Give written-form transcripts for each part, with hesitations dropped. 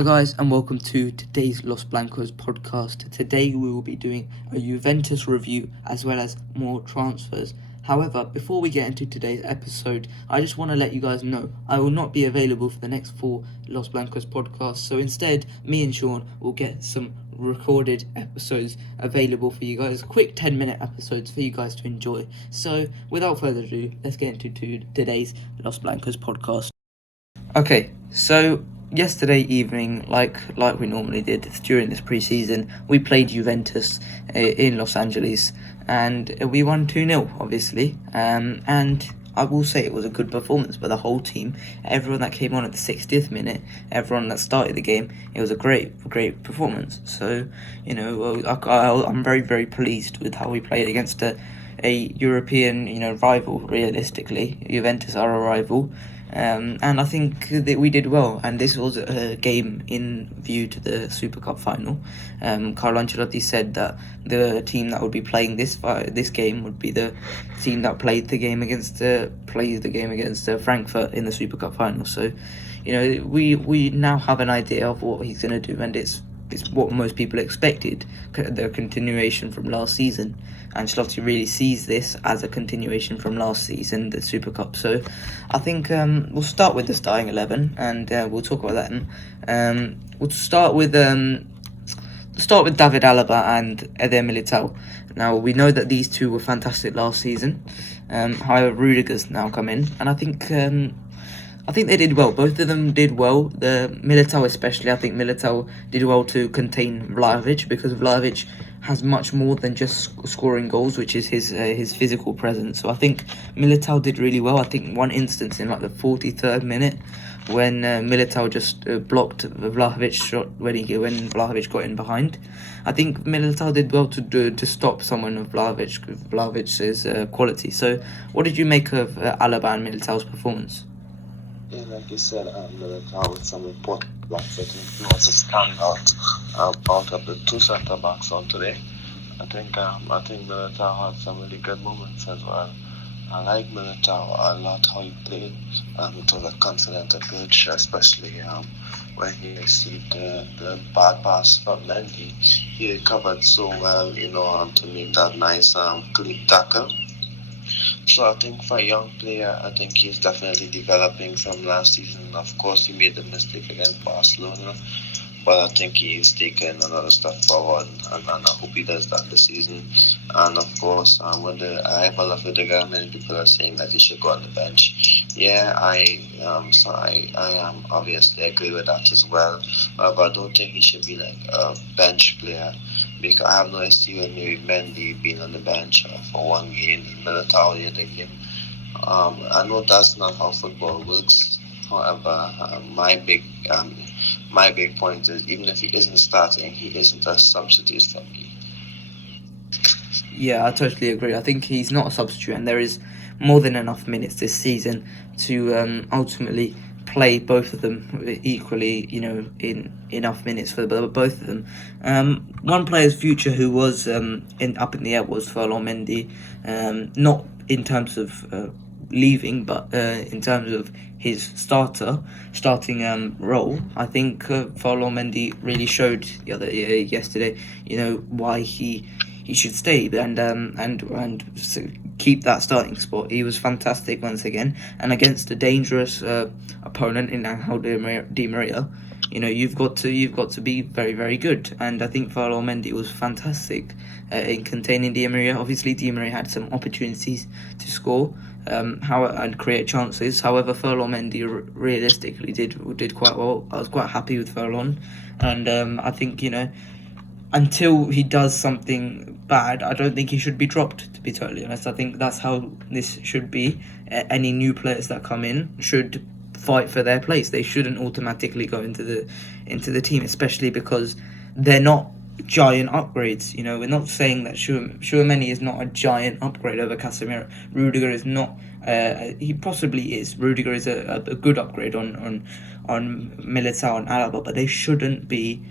Hello guys and welcome to today's Los Blancos podcast. Today we will be doing a Juventus review as well as more transfers. However, before we get into today's episode, I just want to let you guys know I will not be available for the next 4 Los Blancos podcasts. So instead, me and Sean will get some recorded episodes available for you guys, quick 10-minute episodes for you guys to enjoy. So without further ado, let's get into today's Los Blancos podcast. Okay, so yesterday evening, like we normally did during this pre-season, we played Juventus in Los Angeles, and we won 2-0, obviously. And I will say it was a good performance by the whole team. Everyone that came on at the 60th minute, everyone that started the game, it was a great performance. So, you know, I'm very, very pleased with how we played against a European, rival. Realistically, Juventus are a rival. And I think that we did well, and this was a game in view to the Super Cup final. Carlo Ancelotti said that the team that would be playing this game would be the team that plays the game against Frankfurt in the Super Cup final. So, you know, we now have an idea of what he's going to do, and it's what most people expected, the continuation from last season. Ancelotti really sees this as a continuation from last season, the Super Cup. So I think we'll start with the starting 11, and we'll talk about that. We'll start with David Alaba and Eder Militao. Now, we know that these two were fantastic last season. However, Rudiger's now come in, and I think they did well. Both of them did well. The Militao especially, I think Militao did well to contain Vlahovic, because Vlahovic has much more than just scoring goals, which is his physical presence. So I think Militao did really well. I think one instance in like the 43rd minute when Militao just blocked Vlahovic's shot when Vlahovic got in behind. I think Militao did well to stop someone of Vlahovic's quality. So what did you make of Alaba and Militao's performance? Yeah, like you said, Militao with some important blocks. I think he was a standout out of the two centre backs on today. I think Militao had some really good moments as well. I like Militao a lot, how he played. It was a confident approach, especially when he received the bad pass from Mendy. He recovered so well, to make that nice clean tackle. So I think for a young player, I think he's definitely developing from last season. Of course, he made the mistake against Barcelona, but I think he's taken another step forward, and I hope he does that this season. And of course, with the arrival of Rudiger, many people are saying that he should go on the bench. Yeah, I obviously agree with that as well. But I don't think he should be like a bench player, because I have no issue with maybe Mendy being on the bench for one game, Militao the other game. I know that's not how football works. However, my big point is, even if he isn't starting, he isn't a substitute for me. Yeah, I totally agree. I think he's not a substitute, and there is more than enough minutes this season to ultimately play both of them equally, in enough minutes for both of them. One player's future who was up in the air was Ferland Mendy, not in terms of leaving, but in terms of his starting role. I think Ferland Mendy really showed yesterday, why he should stay and keep that starting spot. He was fantastic once again, and against a dangerous opponent in Angel Di Maria, you've got to be very, very good. And I think Ferland Mendy was fantastic in containing Di Maria. Obviously, Di Maria had some opportunities to score and create chances. However, Ferland Mendy realistically did quite well. I was quite happy with Ferland, and I think until he does something bad, I don't think he should be dropped, to be totally honest. I think that's how this should be. Any new players that come in should fight for their place. They shouldn't automatically go into the team, especially because they're not giant upgrades. We're not saying that Tchouaméni is not a giant upgrade over Casemiro. Rudiger is not. He possibly is. Rudiger is a good upgrade on Militao and Alaba, but they shouldn't be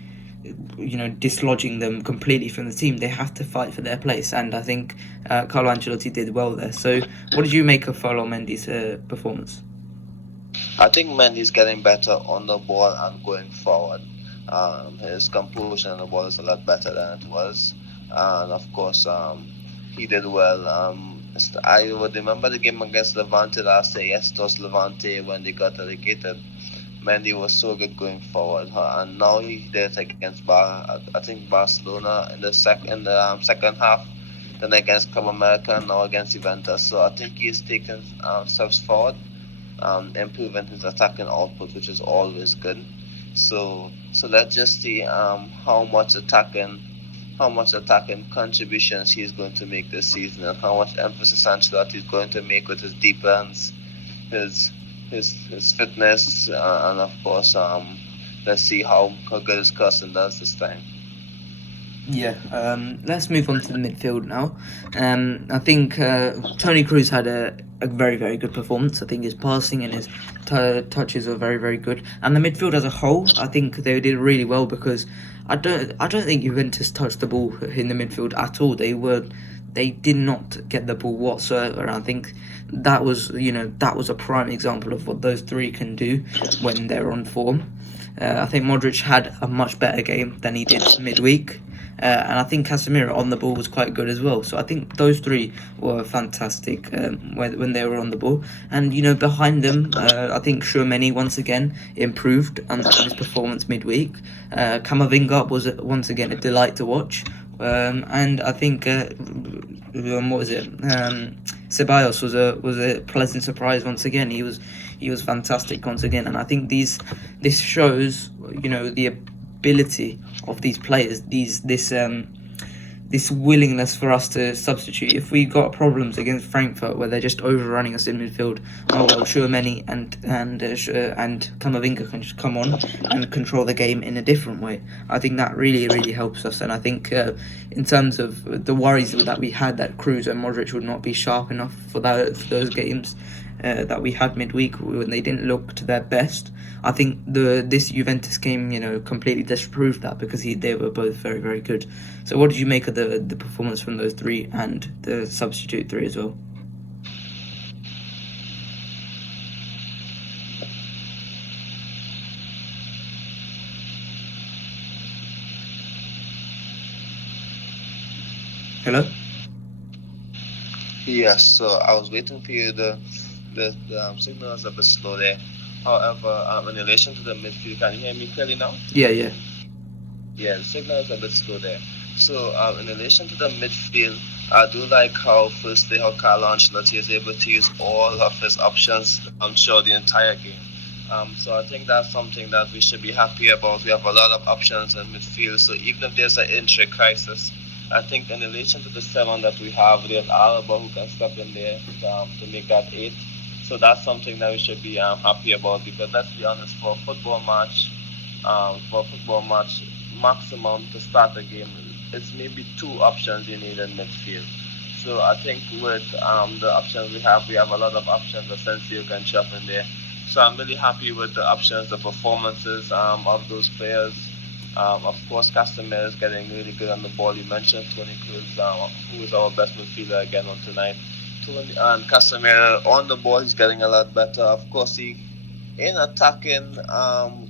dislodging them completely from the team. They have to fight for their place, and I think Carlo Ancelotti did well there. So what did you make of Ferland Mendy's performance? I think Mendy's getting better on the ball and going forward. His composure on the ball is a lot better than it was, and of course, he did well. I would remember the game against Levante last year. Yes, it was Levante when they got relegated. Mendy was so good going forward, and now he did it against I think Barcelona in the second half, then against Club America, and now against Juventus. So I think he's taken steps forward, improving his attacking output, which is always good. So let's just see how much attacking contributions he's going to make this season, and how much emphasis Ancelotti is going to make with his defense, his fitness, and of course, let's see how good his cousin does this time. Yeah, let's move on to the midfield now. I think Toni Kroos had a very, very good performance. I think his passing and his touches are very, very good. And the midfield as a whole, I think they did really well, because I don't think Juventus touched the ball in the midfield at all. They did not get the ball whatsoever. And I think that was a prime example of what those three can do when they're on form. I think Modric had a much better game than he did midweek. And I think Casemiro on the ball was quite good as well. So I think those three were fantastic when they were on the ball. And, behind them, I think Tchouaméni once again improved on his performance midweek. Camavinga was once again a delight to watch. And I think, Ceballos was a pleasant surprise once again. He was fantastic once again. And I think this shows, the ability of these players, this willingness for us to substitute. If we got problems against Frankfurt where they're just overrunning us in midfield, Tchouaméni and Camavinga can just come on and control the game in a different way. I think that really, really helps us. And I think in terms of the worries that we had that Kroos and Modric would not be sharp enough for those games that we had midweek when they didn't look to their best, I think this Juventus game, completely disproved that, because they were both very, very good. So what did you make of the performance from those three and the substitute three as well? Hello? Yes, so I was waiting for you. The signal is a bit slow there. However, in relation to the midfield, can you hear me clearly now? Yeah. Yeah, the signal is a bit slow there. So, in relation to the midfield, I do like how Carlo Ancelotti is able to use all of his options throughout the entire game. So I think that's something that we should be happy about. We have a lot of options in midfield, so even if there's an injury crisis, I think in relation to the 7 that we have, there's Alaba who can step in there to make that 8. So that's something that we should be happy about, because let's be honest, for a football match, maximum to start the game, it's maybe 2 options you need in midfield. So I think with the options we have a lot of options. Asensio can chop in there. So I'm really happy with the options, the performances of those players. Of course, Casemiro is getting really good on the ball. You mentioned Toni Kroos, who is our best midfielder again on tonight. And Casemiro on the ball, he's getting a lot better. Of course, in attacking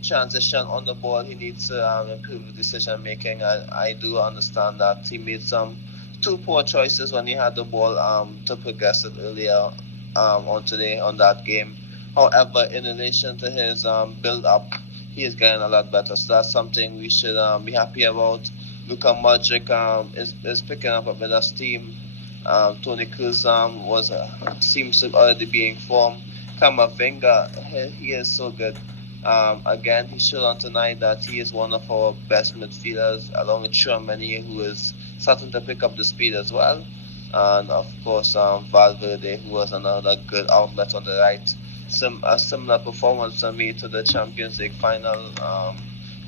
transition on the ball, he needs to improve his decision making. I do understand that he made some 2 poor choices when he had the ball to progress it earlier on today on that game. However, in relation to his build up, he is getting a lot better. So that's something we should be happy about. Luka Modric is picking up a bit of steam. Toni Kroos seems to already be in form. Camavinga, he is so good. Again, he showed on tonight that he is one of our best midfielders, along with Tchouaméni, who is starting to pick up the speed as well. And of course, Valverde, who was another good outlet on the right. A similar performance for me to the Champions League final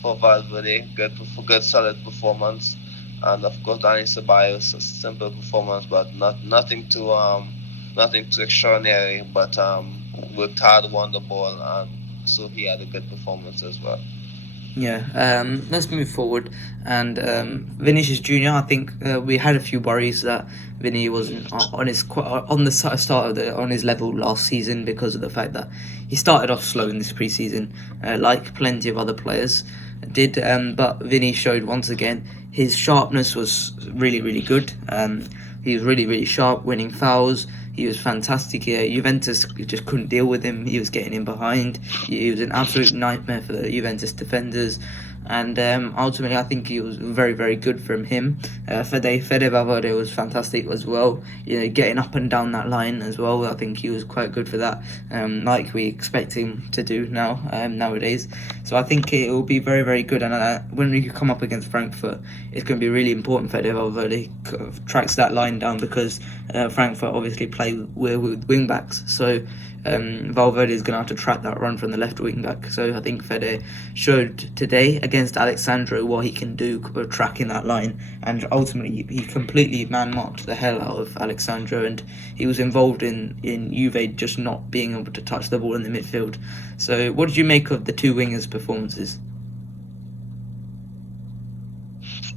for Valverde. Good solid performance. And of course, Dani Ceballos, a simple performance, but nothing too extraordinary. But worked hard, won the ball, and so he had a good performance as well. Yeah, let's move forward. And Vinicius Junior, I think we had a few worries that Vinny wasn't on his level last season, because of the fact that he started off slow in this preseason, like plenty of other players. did. But Vinny showed once again his sharpness was really, really good. He was really, really sharp, winning fouls. He was fantastic here. Juventus just couldn't deal with him. He was getting in behind. He was an absolute nightmare for the Juventus defenders. And ultimately, I think he was very, very good from him. Fede Valverde was fantastic as well. Getting up and down that line as well. I think he was quite good for that, like we expect him to do nowadays. So I think it will be very, very good. And when we come up against Frankfurt, it's going to be really important Fede Valverde tracks that line down, because Frankfurt obviously play with wing backs. So Valverde is going to have to track that run from the left wing back. So I think Fede showed today against Alexandro what he can do tracking that line, and ultimately he completely man-marked the hell out of Alexandro, and he was involved in Juve just not being able to touch the ball in the midfield. So what did you make of the two wingers' performances?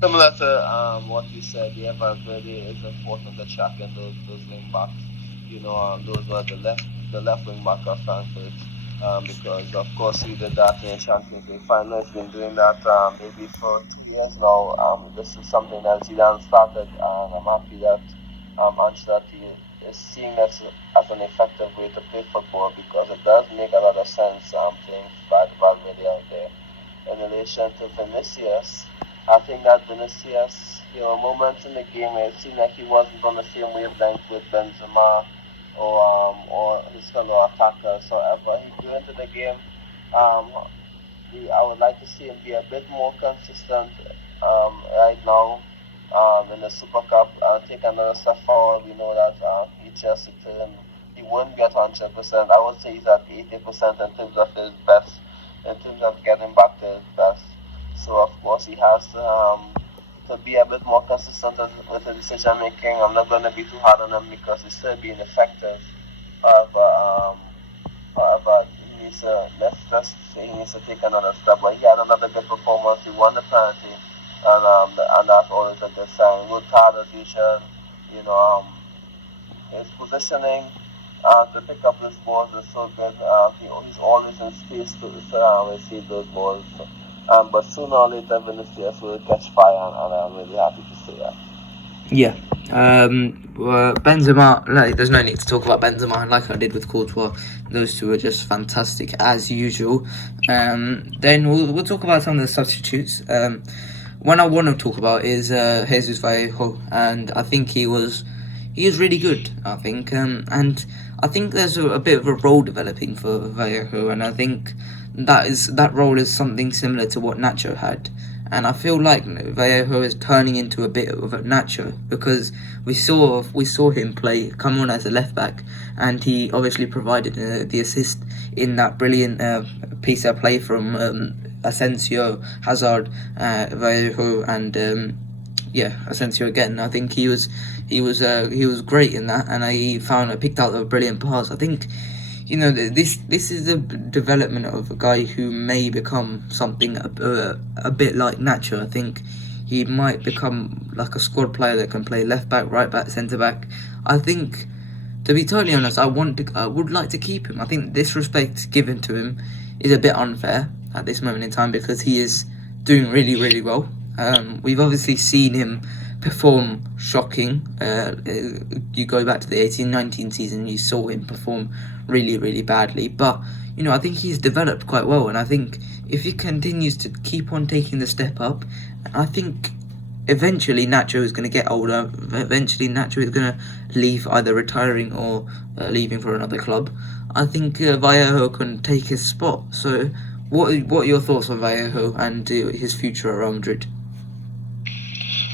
Similar to what you said, yeah, Valverde is important to track in those wing backs. Those were the left wing back of Frankfurt, because of course he did that in the Champions League final. He's been doing that maybe for 2 years now. This is something that Zidane started, and I'm happy that Ancelotti is seeing this as an effective way to play football, because it does make a lot of sense playing Valverde out there. In relation to Vinicius, I think that Vinicius, moments in the game, it seemed like he wasn't on the same wavelength with Benzema or his fellow attackers. However, he grew into the game. I would like to see him be a bit more consistent right now in the Super Cup. Take another step forward. We know that he just he wouldn't get 100%. I would say he's at 80% in terms of his best, in terms of getting back to his best. So of course he has to be a bit more consistent with his decision making. I'm not going to be too hard on him because he's still being effective. However, he needs to, let's just say he needs to take another step. But he had another good performance. He won the penalty, and that's always a good sign. Good hard as usual. His positioning to pick up his balls is so good. He's always in space to receive those balls. But sooner or later, Vinicius will catch fire, and I'm really happy to say that. Yeah. Benzema, there's no need to talk about Benzema like I did with Courtois. Those two are just fantastic as usual. Then we'll talk about some of the substitutes. One I want to talk about is Jesus Vallejo, and I think he was really good. I think, and I think there's a bit of a role developing for Vallejo, and I think that role is something similar to what Nacho had. And I feel like Vallejo is turning into a bit of a Nacho, because we saw him come on as a left back, and he obviously provided the assist in that brilliant piece of play from Asensio, Hazard, Vallejo, and Asensio again. I think he was great in that, and I picked out a brilliant pass. I think, this is a development of a guy who may become something a bit like Nacho. I think he might become like a squad player that can play left back, right back, centre back. I think, to be totally honest, I would like to keep him. I think disrespect given to him is a bit unfair at this moment in time, because he is doing really, really well. We've obviously seen him perform shocking. You go back to the 18-19 season, you saw him perform really, really badly. But, I think he's developed quite well. And I think if he continues to keep on taking the step up, I think eventually Nacho is going to get older. Eventually Nacho is going to leave, either retiring or leaving for another club. I think Vallejo can take his spot. So what are your thoughts on Vallejo and his future at Real Madrid?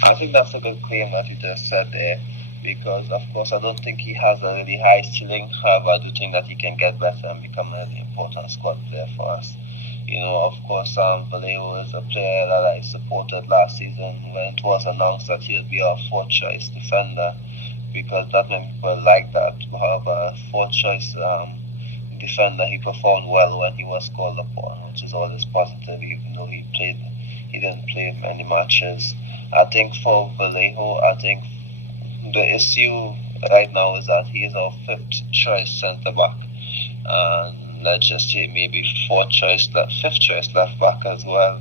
I think that's a good claim that you just said there, because of course I don't think he has a really high ceiling. However, I do think that he can get better and become a really important squad player for us. Of course, Vallejo is a player that I supported last season when it was announced that he would be our fourth choice defender, because that many people like that. However, fourth choice defender, he performed well when he was called upon, which is always positive, even though he didn't play many matches. I think for Vallejo, I think the issue right now is that he is our fifth choice centre back, and let's just say maybe fifth choice left back as well.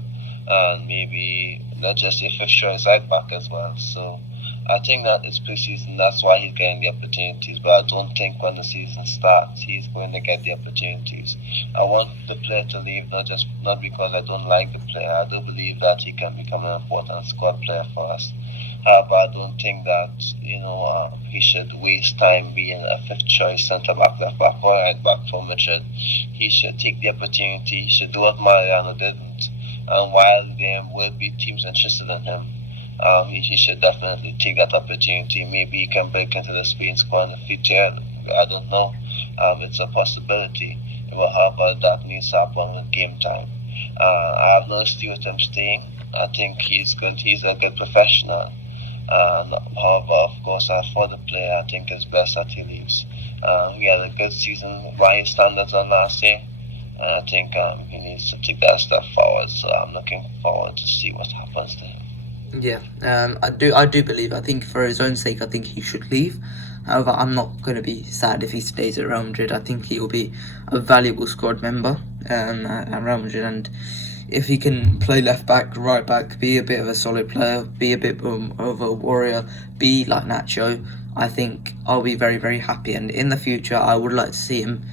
and maybe not just a fifth choice right back as well. So I think that it's preseason, that's why he's getting the opportunities. But I don't think when the season starts, he's going to get the opportunities. I want the player to leave, not because I don't like the player. I do believe that he can become an important squad player for us. But I don't think that he should waste time being a fifth choice centre back, left back, or right back for Madrid. He should take the opportunity. He should do what Mariano didn't. And while there will be teams interested in him, he should definitely take that opportunity. Maybe he can break into the Spain squad in the future. I don't know. It's a possibility. But how about that needs to happen with game time? I have no issue with him staying. I think he's good. He's a good professional. However, of course, for the player, I think it's best that he leaves. He had a good season by his standards on last year. And I think he needs to take that step forward. So I'm looking forward to see what happens to him. Yeah, I do believe. I think for his own sake, I think he should leave. However, I'm not going to be sad if he stays at Real Madrid. I think he will be a valuable squad member at Real Madrid, and if he can play left back, right back, be a bit of a solid player, be a bit of a warrior, be like Nacho, I think I'll be very, very happy. And in the future, I would like to see him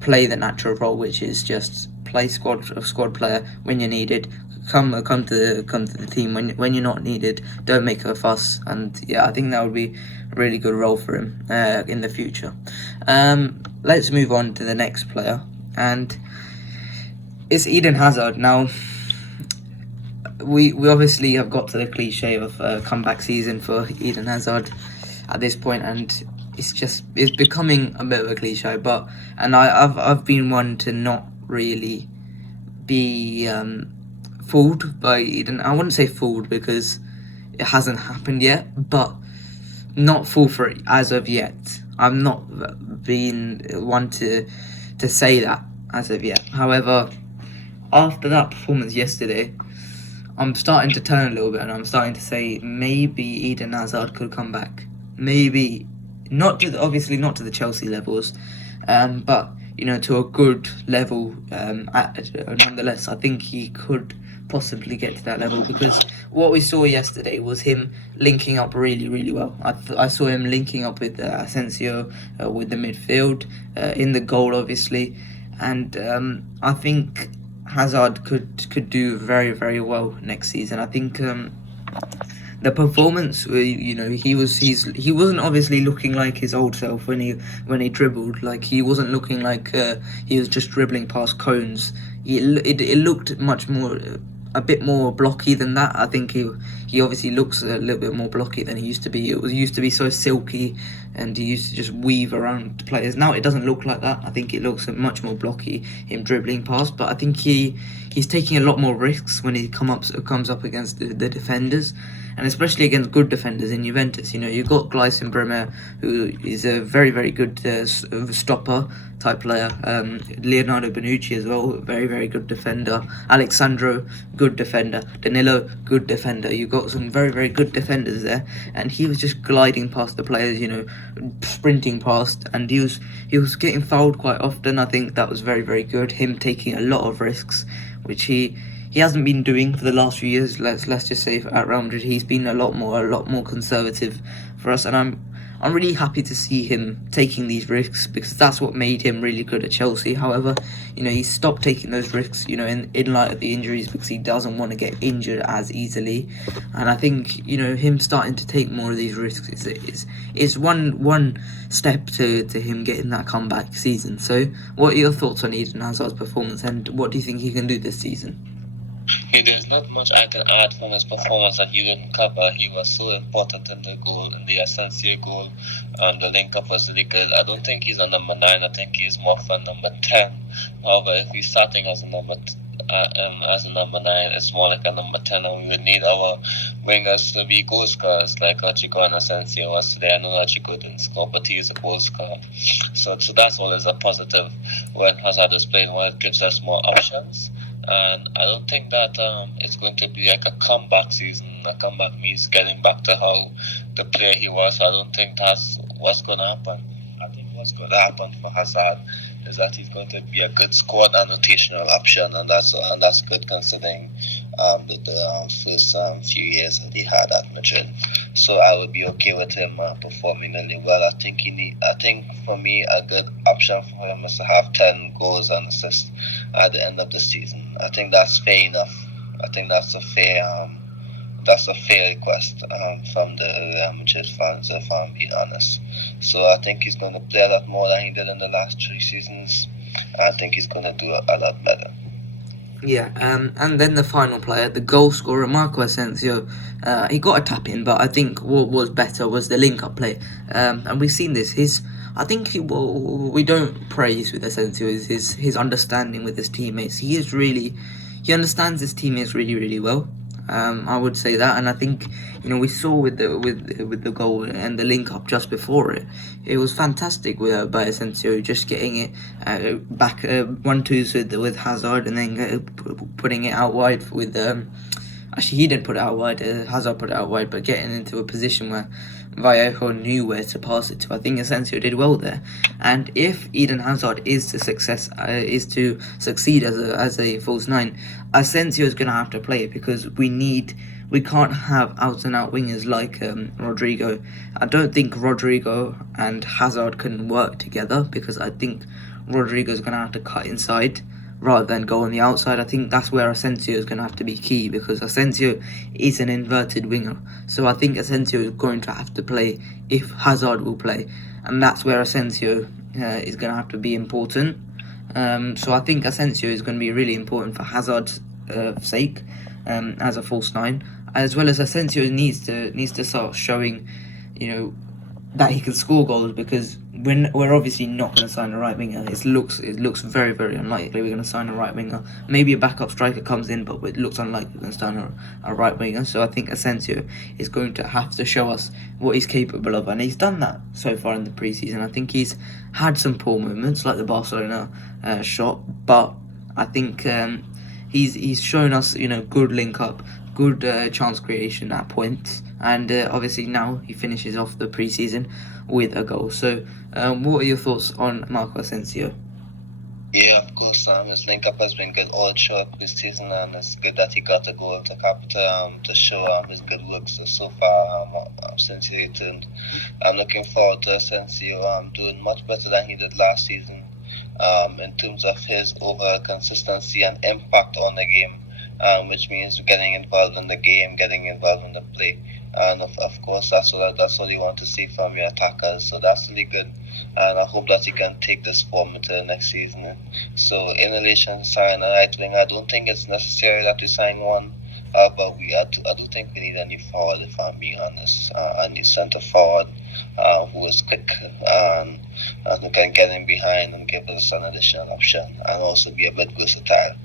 play the Nacho role, which is just play squad player when you're needed. Come to the team when you're not needed. Don't make a fuss, and yeah, I think that would be a really good role for him in the future. Let's move on to the next player, and it's Eden Hazard. Now, we obviously have got to the cliche of comeback season for Eden Hazard at this point, and it's becoming a bit of a cliche. But I've been one to not really be fooled by Eden. I wouldn't say fooled because it hasn't happened yet, but not fooled for it as of yet. I'm not being one to say that as of yet. However, after that performance yesterday, I'm starting to turn a little bit, and I'm starting to say maybe Eden Hazard could come back. Maybe obviously not to the Chelsea levels, but to a good level. Nonetheless, I think he could possibly get to that level, because what we saw yesterday was him linking up really, really well. I saw him linking up with Asensio, with the midfield, in the goal, obviously, and I think Hazard could do very, very well next season. I think the performance, he wasn't obviously looking like his old self when he dribbled. Like, he wasn't looking like he was just dribbling past cones. It looked much more, a bit more blocky than that. I think he obviously looks a little bit more blocky than he used to be. It used to be so silky, and he used to just weave around players. Now it doesn't look like that. I think it looks much more blocky, him dribbling past. But I think he's taking a lot more risks when he comes up against the defenders, and especially against good defenders in Juventus. You've got Gleison Bremer, who is a very, very good stopper type player. Leonardo Bonucci as well, very, very good defender. Alexandro, good defender. Danilo, good defender. You've got some very, very good defenders there, and he was just gliding past the players, sprinting past, and he was getting fouled quite often. I think that was very, very good. Him taking a lot of risks, which he hasn't been doing for the last few years. Let's just say at Real Madrid, he's been a lot more conservative for us, and I'm really happy to see him taking these risks, because that's what made him really good at Chelsea. However, he stopped taking those risks, in light of the injuries, because he doesn't want to get injured as easily. And I think, him starting to take more of these risks is one step to him getting that comeback season. So, what are your thoughts on Eden Hazard's performance, and what do you think he can do this season? There's not much I can add from his performance that you didn't cover. He was so important in the goal, in the Asensio goal. The link-up was really good. I don't think he's a number 9. I think he's more for number 10. However, if he's starting as a number 9, it's more like a number 10, and we would need our wingers to be goal scorers like Chico and Asensio was today. I know that Chico didn't score, but he is a goal scorer. So that's always a positive when Hazard is playing well. It gives us more options. And I don't think that it's going to be like a comeback season. A comeback means getting back to how the player he was. I don't think that's what's going to happen. I think what's going to happen for Hazard is that he's going to be a good squad annotational option, and that's good considering the first few years that he had at Madrid. So I would be okay with him performing really well. I think for me a good option for him is to have 10 goals and assists at the end of the season. I think that's fair enough. I think that's a fair request from the Real Madrid fans, if I'm being honest. So I think he's going to play a lot more than he did in the last 3 seasons. I think he's going to do a lot better. Yeah, and then the final player, the goal scorer, Marco Asensio, he got a tap in, but I think what was better was the link-up play. And we've seen this. We don't praise with Asensio is his understanding with his teammates. He understands his teammates really, really well. I would say that, and I think we saw with the goal and the link up just before it. It was fantastic by Asensio just getting it back 1-2s with Hazard, and then putting it out wide with. Actually, he didn't put it out wide. Hazard put it out wide, but getting into a position where Vallejo knew where to pass it to. I think Asensio did well there. And if Eden Hazard is to succeed as a false nine, Asensio is going to have to play it, because we can't have out and out wingers like Rodrigo. I don't think Rodrigo and Hazard can work together, because I think Rodrigo is going to have to cut inside rather than go on the outside. I think that's where Asensio is going to have to be key, because Asensio is an inverted winger. So I think Asensio is going to have to play if Hazard will play, and that's where Asensio is going to have to be important. So I think Asensio is going to be really important for Hazard's sake as a false nine, as well as Asensio needs to start showing, that he can score goals, because we're obviously not going to sign a right winger. It looks very, very unlikely we're going to sign a right winger. Maybe a backup striker comes in, but it looks unlikely we're going to sign a right winger. So I think Asensio is going to have to show us what he's capable of, and he's done that so far in the preseason. I think he's had some poor moments, like the Barcelona shot, but I think he's shown us good link up, good chance creation at points, and obviously now he finishes off the preseason with a goal. So what are your thoughts on Marco Asensio? Yeah, of course. His link up has been good all throughout this season, and it's good that he got a goal to show his good works so far since he returned. I'm looking forward to Asensio doing much better than he did last season in terms of his overall consistency and impact on the game. Which means getting involved in the game, getting involved in the play, and of course that's what you want to see from your attackers. So that's really good, and I hope that he can take this form into the next season. So in relation to signing a right wing, I don't think it's necessary that we sign one, but I do think we need a new forward, if I'm being honest, a new centre forward who is quick and who can get in behind and give us an additional option, and also be a bit versatile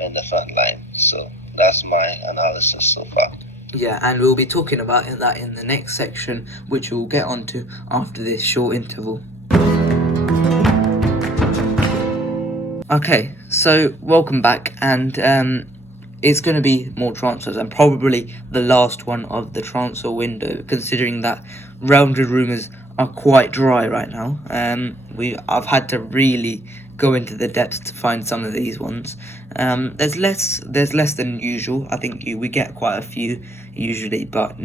in the front line. So that's my analysis so far. Yeah, and we'll be talking about that in the next section, which we'll get onto after this short interval. Okay, so welcome back, and it's going to be more transfers, and probably the last one of the transfer window, considering that Real Madrid rumours are quite dry right now. I've had to really go into the depths to find some of these ones. There's less than usual. I think we get quite a few usually, but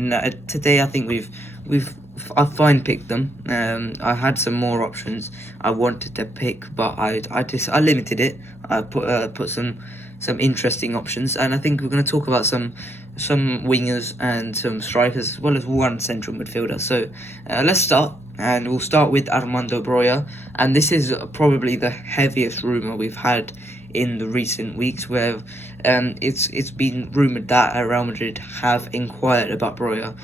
today I think I fine picked them. I had some more options I wanted to pick, but I limited it. I put some interesting options, and I think we're going to talk about some wingers and some strikers, as well as one central midfielder. So let's start, and we'll start with Armando Broja, and this is probably the heaviest rumour we've had in the recent weeks, where it's been rumoured that Real Madrid have inquired about Broja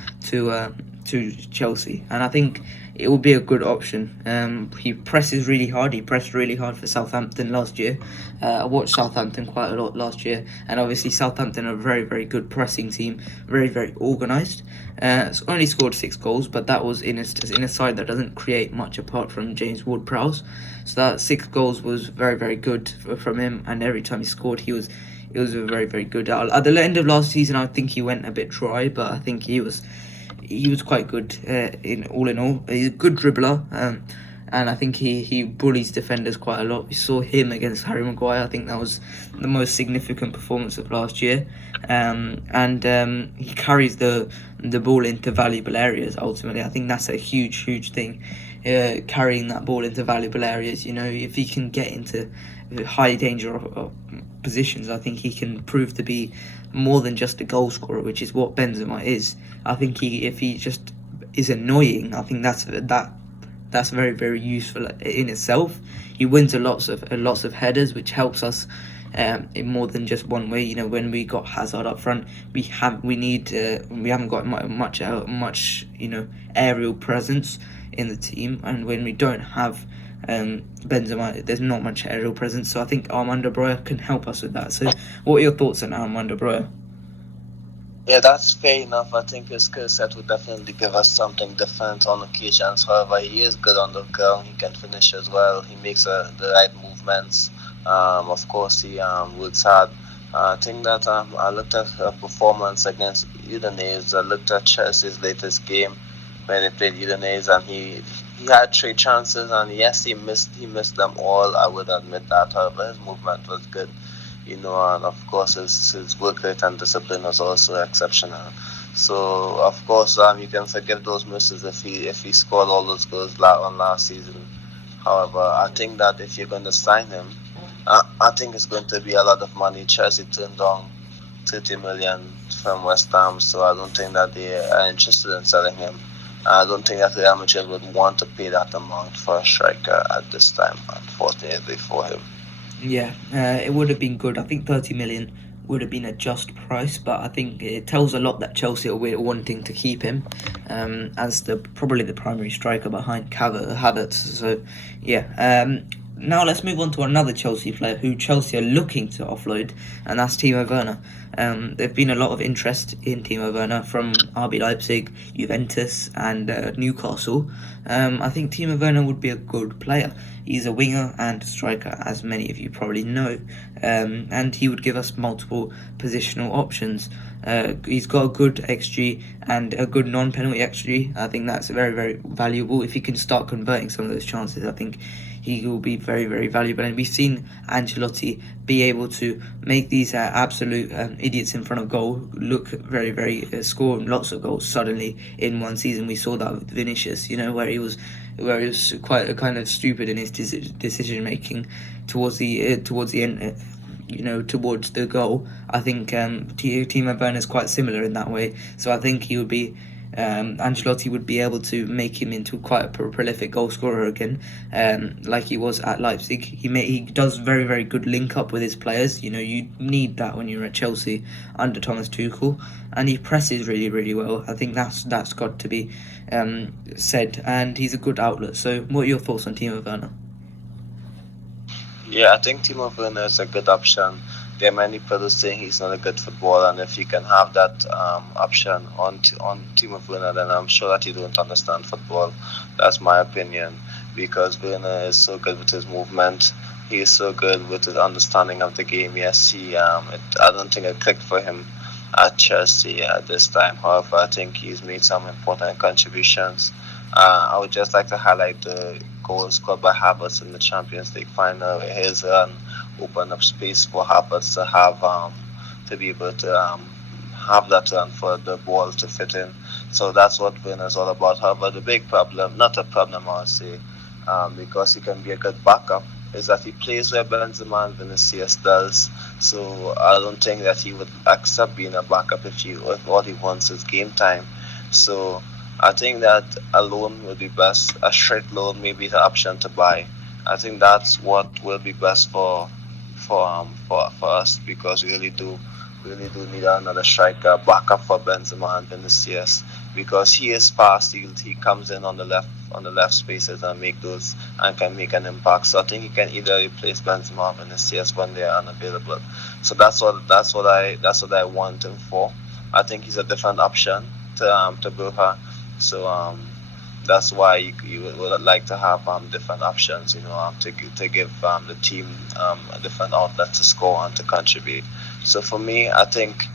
to Chelsea, and I think it will be a good option. He presses really hard. He pressed really hard for Southampton last year. I watched Southampton quite a lot last year, and obviously Southampton are a very, very good pressing team, very, very organised. Only scored 6 goals, but that was in a side that doesn't create much apart from James Ward-Prowse. So that 6 goals was very, very good from him, and every time he scored, it was very, very good. At the end of last season, I think he went a bit dry, but I think he was quite good in all. He's a good dribbler, and I think he bullies defenders quite a lot. We saw him against Harry Maguire. I think that was the most significant performance of last year, and he carries the ball into valuable areas. Ultimately, I think that's a huge thing. Carrying that ball into valuable areas, if he can get into high danger of positions, I think he can prove to be more than just a goal scorer, which is what Benzema is. I think if he just is annoying, I think that's very useful in itself. He wins lots of headers, which helps us in more than just one way. When we got Hazard up front, we haven't got much aerial presence in the team, and when we don't have Benzema, there's not much aerial presence. So I think Armando Broja can help us with that. So what are your thoughts on Armando Broja? Yeah, that's fair enough. I think his skill set would definitely give us something different on occasions. However, he is good on the ground. He can finish as well. He makes the right movements. Of course, he works hard. I think that I looked at her performance against Udinese. I looked at Chelsea's latest game when they played Udinese, and he had 3 chances, and yes, he missed them all. I would admit that. However, his movement was good. And of course his work rate and discipline was also exceptional. So of course you can forgive those misses if he scored all those goals on last season. However, I think that if you're going to sign him, I think it's going to be a lot of money. Chelsea turned down 30 million from West Ham, so I don't think that they are interested in selling him. I don't think that Real Madrid would want to pay that amount for a striker at this time, unfortunately for him. Yeah, it would have been good. I think 30 million would have been a just price, but I think it tells a lot that Chelsea are wanting to keep him as probably the primary striker behind Havertz. So, yeah. Now let's move on to another Chelsea player who Chelsea are looking to offload, and that's Timo Werner. There's been a lot of interest in Timo Werner from RB Leipzig, Juventus, and Newcastle. I think Timo Werner would be a good player. He's a winger and striker, as many of you probably know, and he would give us multiple positional options. He's got a good XG and a good non-penalty XG. I think that's very valuable. If he can start converting some of those chances, I think he will be very valuable. And we've seen Ancelotti be able to make these absolute idiots in front of goal look very score lots of goals suddenly in one season. We saw that with Vinicius, where he was quite kind of stupid in his decision making towards the end. Towards the goal. I think Timo Werner is quite similar in that way. So I think he would be. Ancelotti would be able to make him into quite a prolific goal scorer again, like he was at Leipzig. He does very good link up with his players. You need that when you're at Chelsea under Thomas Tuchel, and he presses really well. I think that's got to be said, and he's a good outlet. So, what are your thoughts on Timo Werner? Yeah, I think Timo Werner is a good option. There are many players saying he's not a good footballer, and if you can have that option on Timo Werner, then I'm sure that you don't understand football. That's my opinion, because Werner is so good with his movement. He is so good with his understanding of the game. Yes, I don't think it clicked for him at Chelsea at this time. However, I think he's made some important contributions. I would just like to highlight the goal scored by Havertz in the Champions League final. His run opened up space for Havertz to have to be able to have that run for the ball to fit in. So that's what Werner is all about. However, the big problem, not a problem I would say, because he can be a good backup, is that he plays where Benzema and Vinicius does. So I don't think that he would accept being a backup if all he wants is game time. So I think that a loan would be best. A straight loan may be the option to buy. I think that's what will be best for us, because we really do need another striker backup for Benzema and Vinicius, because he is fast. He comes in on the left spaces and can make an impact. So I think he can either replace Benzema or Vinicius when they are unavailable. So that's what I want him for. I think he's a different option to Bruja. So that's why you would like to have different options, to give the team a different outlet to score and to contribute. So for me, I think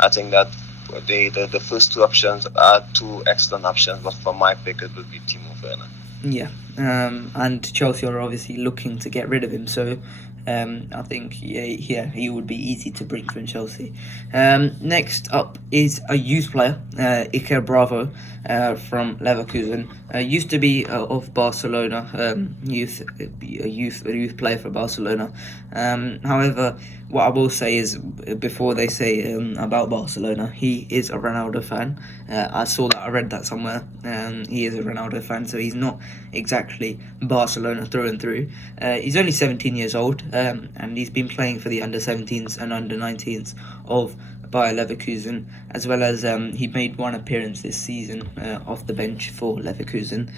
that the first two options are two excellent options, but for my pick it would be Timo Werner. Yeah, and Chelsea are obviously looking to get rid of him, so I think he would be easy to bring from Chelsea. Next up is a youth player, Iker Bravo, from Leverkusen. Used to be of Barcelona, a youth player for Barcelona. However, what I will say is, before they say about Barcelona, he is a Ronaldo fan. I read that somewhere. He is a Ronaldo fan, so he's not exactly Barcelona through and through. He's only 17 years old, and he's been playing for the under-17s and under-19s of Bayer Leverkusen, as well as he made one appearance this season off the bench for Leverkusen.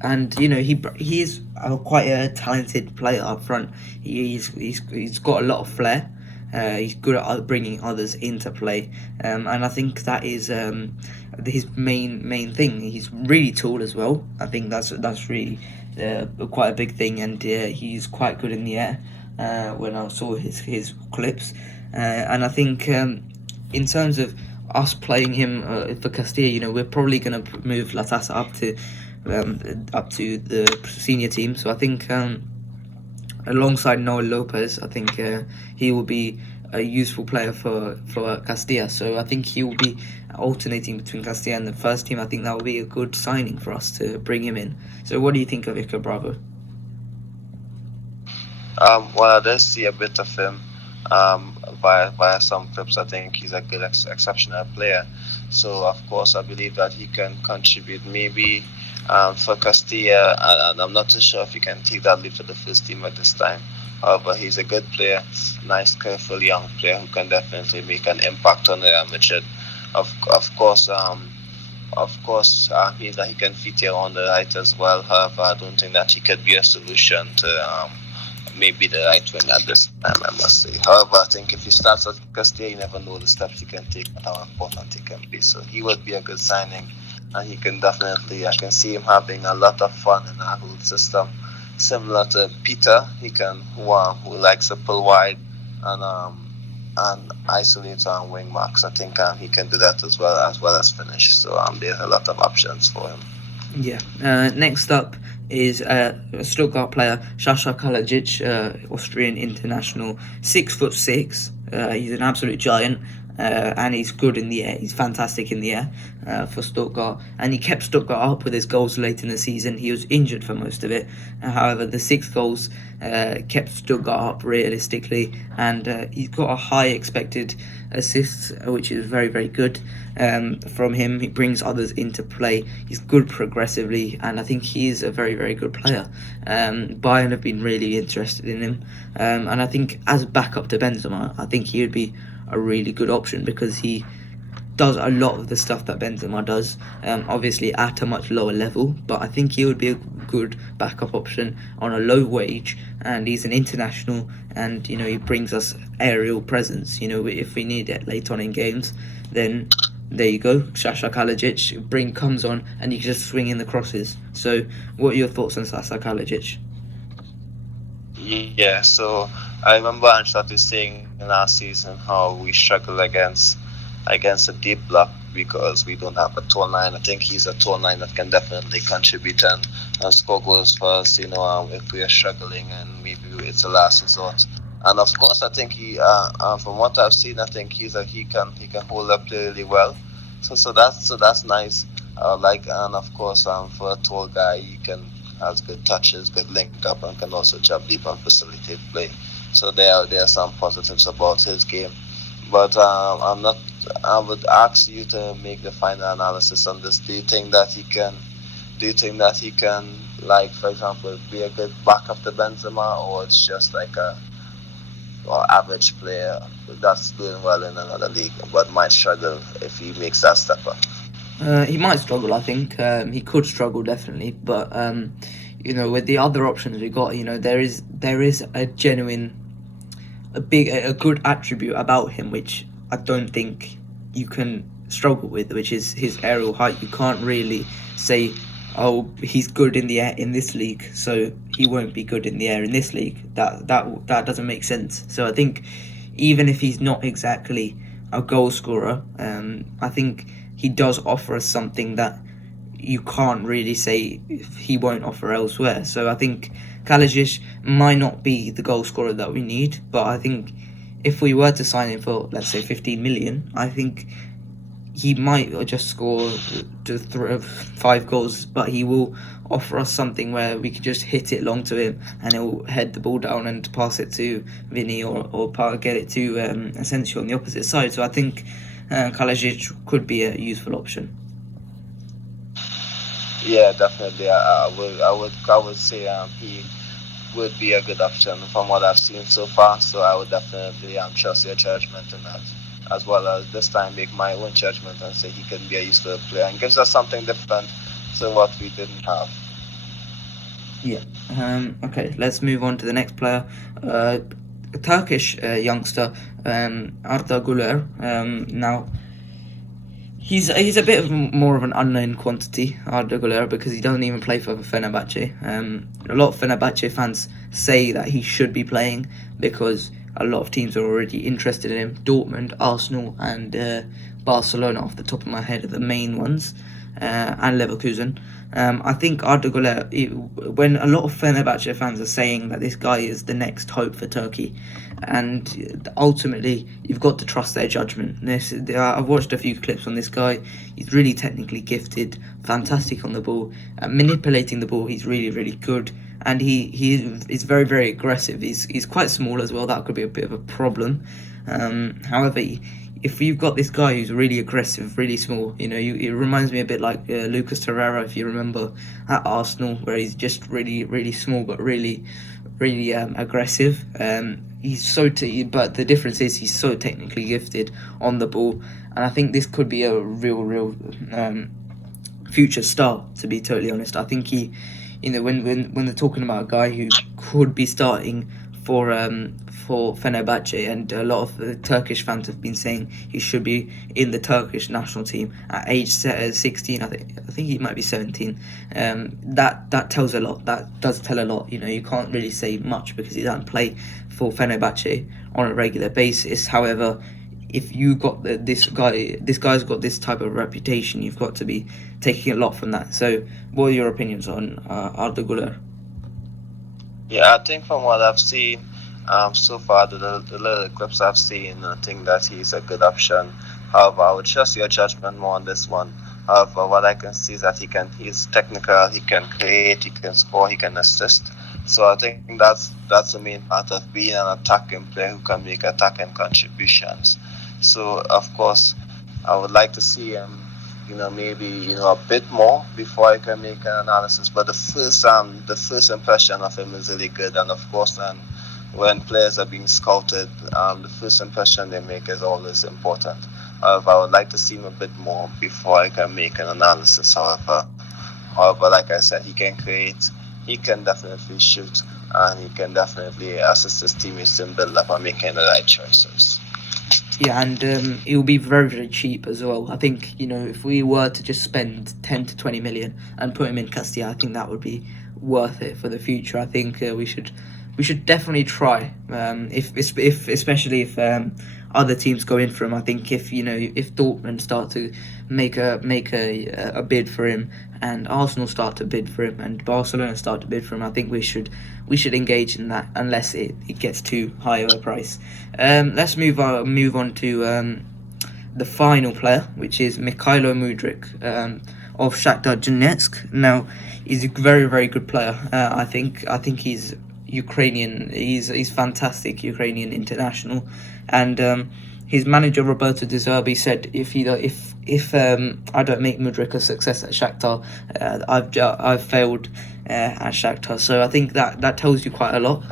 And he is quite a talented player up front. He's got a lot of flair. He's good at bringing others into play, and I think that is his main thing. He's really tall as well. I think that's really quite a big thing, and he's quite good in the air. When I saw his clips, and I think in terms of us playing him for Castilla, we're probably going to move Latasa up to the senior team. So I think alongside Noel Lopez, I think he will be a useful player for Castilla. So I think he will be alternating between Castilla and the first team. I think that will be a good signing for us to bring him in. So what do you think of Iker Bravo? Well, I did see a bit of him via some clips. I think he's a good, exceptional player. So, of course, I believe that he can contribute maybe for Castilla, and I'm not too sure if he can take that leap to the first team at this time. However, he's a good player, nice, careful young player who can definitely make an impact on Real Madrid. Of course, he can fit here on the right as well. However, I don't think that he could be a solution to maybe the right wing at this time, I must say. However, I think if he starts at Castilla, you never know the steps he can take and how important he can be. So he would be a good signing, and he can definitely, I can see him having a lot of fun in our whole system. Similar to Peter, who likes to pull wide and isolate on wing marks. I think he can do that as well as finish. So there's a lot of options for him. Yeah. Next up is a Stuttgart player, Sasha Kalajic, Austrian international, 6'6". He's an absolute giant, and he's good in the air. He's fantastic in the air for Stuttgart, and he kept Stuttgart up with his goals late in the season. He was injured for most of it. However, the 6 goals kept Stuttgart up realistically, and he's got a high expected assists, which is very, very good from him. He brings others into play. He's good progressively, and I think he's a very, very good player. Bayern have been really interested in him, and I think as backup to Benzema, I think he would be a really good option because he does a lot of the stuff that Benzema does, obviously at a much lower level, but I think he would be a good backup option on a low wage, and he's an international, and he brings us aerial presence. If we need it late on in games, then there you go, Sasha Kalajic comes on and you can just swing in the crosses. So what are your thoughts on Sasha Kalajic? Yeah, so I remember Ancelotti saying last season how we struggle against a deep block because we don't have a tall line. I think he's a tall line that can definitely contribute and score goals for us, if we are struggling and maybe it's a last resort. And of course, I think he, from what I've seen, I think he can hold up really well. So that's nice. And of course, for a tall guy, he has good touches, good link up, and can also jump deep and facilitate play. So there are some positives about his game. But I would ask you to make the final analysis on this. Do you think that he can, like, for example, be a good backup to Benzema, or it's just like or average player that's doing well in another league but might struggle if he makes that step up? He might struggle, I think. He could struggle, definitely. But, with the other options we got, there is a genuine, a good attribute about him, which I don't think you can struggle with, which is his aerial height. You can't really say, oh, he's good in the air in this league, so he won't be good in the air in this league. That doesn't make sense. So I think even if he's not exactly a goal scorer, I think he does offer us something that you can't really say he won't offer elsewhere. So I think Kalajic might not be the goal scorer that we need, but I think if we were to sign him for, let's say, 15 million, I think he might just score 5 goals, but he will offer us something where we can just hit it long to him and he'll head the ball down and pass it to Vinny or get it to Asensio on the opposite side. So I think Kalajic could be a useful option. Yeah, definitely. I would say he would be a good option from what I've seen so far. So I would definitely trust your judgment in that, as well as this time make my own judgment and say he can be a useful player and gives us something different to what we didn't have. Yeah. Okay, let's move on to the next player. A Turkish youngster, Arda Güler. Now, he's a bit of more of an unknown quantity, Arda Güler, because he doesn't even play for Fenerbahce. A lot of Fenerbahce fans say that he should be playing because a lot of teams are already interested in him. Dortmund, Arsenal, and Barcelona, off the top of my head, are the main ones, and Leverkusen. I think Arda Güler, when a lot of Fenerbahce fans are saying that this guy is the next hope for Turkey, and ultimately you've got to trust their judgment. I've watched a few clips on this guy. He's really technically gifted, fantastic on the ball, manipulating the ball. He's really, really good, and he is very, very aggressive. He's quite small as well. That could be a bit of a problem. However, if you've got this guy who's really aggressive, really small, it reminds me a bit like Lucas Torreira, if you remember, at Arsenal, where he's just really, really small but really, really aggressive. But the difference is he's so technically gifted on the ball, and I think this could be a real future star. To be totally honest, I think he, when they're talking about a guy who could be starting for Fenerbahce, and a lot of the Turkish fans have been saying he should be in the Turkish national team at age 16. I think he might be 17. That tells a lot. That does tell a lot. You can't really say much because he doesn't play for Fenerbahce on a regular basis. However, if you got this guy's got this type of reputation, you've got to be taking a lot from that. So, what are your opinions on Arda Güler? Yeah, I think from what I've seen so far, the little clips I've seen, I think that he's a good option. However, I would trust your judgment more on this one. However, what I can see is that he's technical, he can create, he can score, he can assist. So I think that's the main part of being an attacking player who can make attacking contributions. So of course, I would like to see him, maybe a bit more before I can make an analysis. But the first impression of him is really good, and of course, when players are being scouted, the first impression they make is always important. However, I would like to see him a bit more before I can make an analysis. However, like I said, he can create, he can definitely shoot, and he can definitely assist his teammates in build up and making the right choices. Yeah, and it will be very, very cheap as well. I think, if we were to just spend 10 to 20 million and put him in Castilla, I think that would be worth it for the future. I think we should definitely try, especially if other teams go in for him. I think if Dortmund start to make a bid for him, and Arsenal start to bid for him, and Barcelona start to bid for him, I think we should engage in that, unless it gets too high of a price. Let's move on to the final player, which is Mikhailo Mudryk of Shakhtar Donetsk. Now, he's a very, very good player. I think he's Ukrainian. He's fantastic Ukrainian international, and his manager Roberto De Zerbi said if I don't make Mudryk a success at Shakhtar, I've failed at Shakhtar. So I think that tells you quite a lot.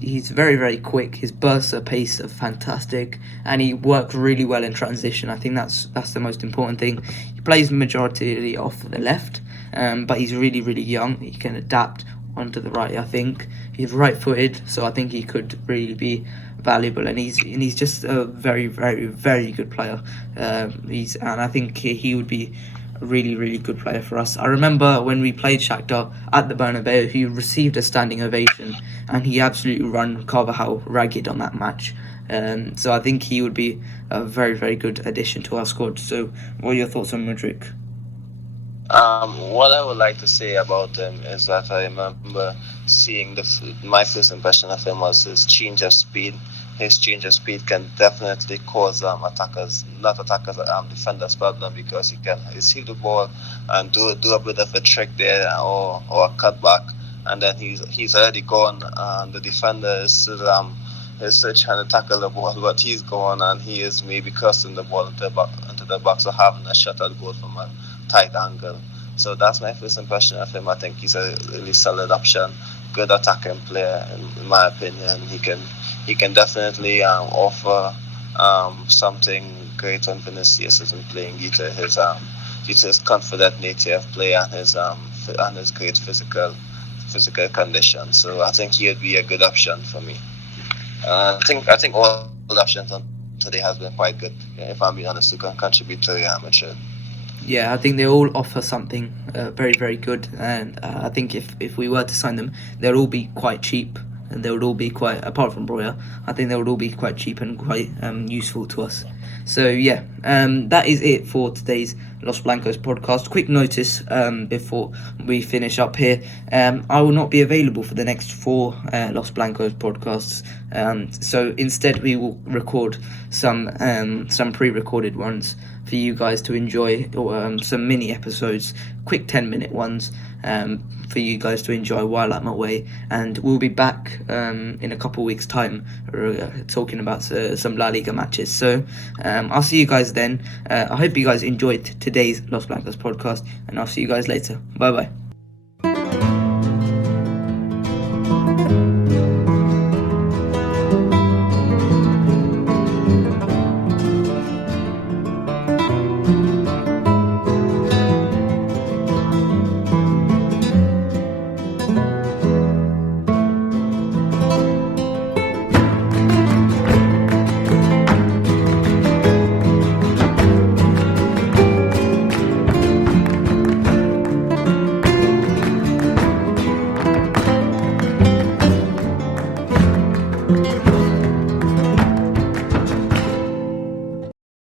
He's very, very quick. His bursts of pace are fantastic, and he works really well in transition. I think that's the most important thing. He plays majority off the left, but he's really, really young. He can adapt onto the right. I think he's right-footed, so I think he could really be valuable, and he's just a very, very, very good player. And I think he would be a really, really good player for us. I remember when we played Shakhtar at the Bernabeu, he received a standing ovation, and he absolutely ran Carvajal ragged on that match. So I think he would be a very, very good addition to our squad. So what are your thoughts on Mudryk? What I would like to say about him is that I remember seeing my first impression of him was his change of speed. His change of speed can definitely cause defenders problem, because he can receive the ball and do a bit of a trick there, or a cutback, and then he's already gone, and the defender is still trying to tackle the ball, but he's gone, and he is maybe crossing the ball into the box, or having a shot at goal from a tight angle. So that's my first impression of him. I think he's a really solid option, good attacking player in my opinion. He can definitely offer something great when Vinicius isn't playing, due to his confident nature of play, and his great physical condition. So I think he would be a good option for me. I think all options on today has been quite good. If I'm being honest, to contribute to Real Madrid. Yeah, I think they all offer something very, very good, and I think if we were to sign them, they'll all be quite cheap, and they would all be quite, apart from Breuer, I think they would all be quite cheap and quite useful to us. So yeah, that is it for today's Los Blancos podcast. Quick notice before we finish up here, I will not be available for the next 4 Los Blancos podcasts. So instead we will record some pre-recorded ones for you guys to enjoy, or some mini episodes, quick 10-minute ones for you guys to enjoy while I'm away. And we'll be back in a couple of weeks' time talking about some La Liga matches. So I'll see you guys then. I hope you guys enjoyed today's Los Blancos podcast, and I'll see you guys later. Bye bye.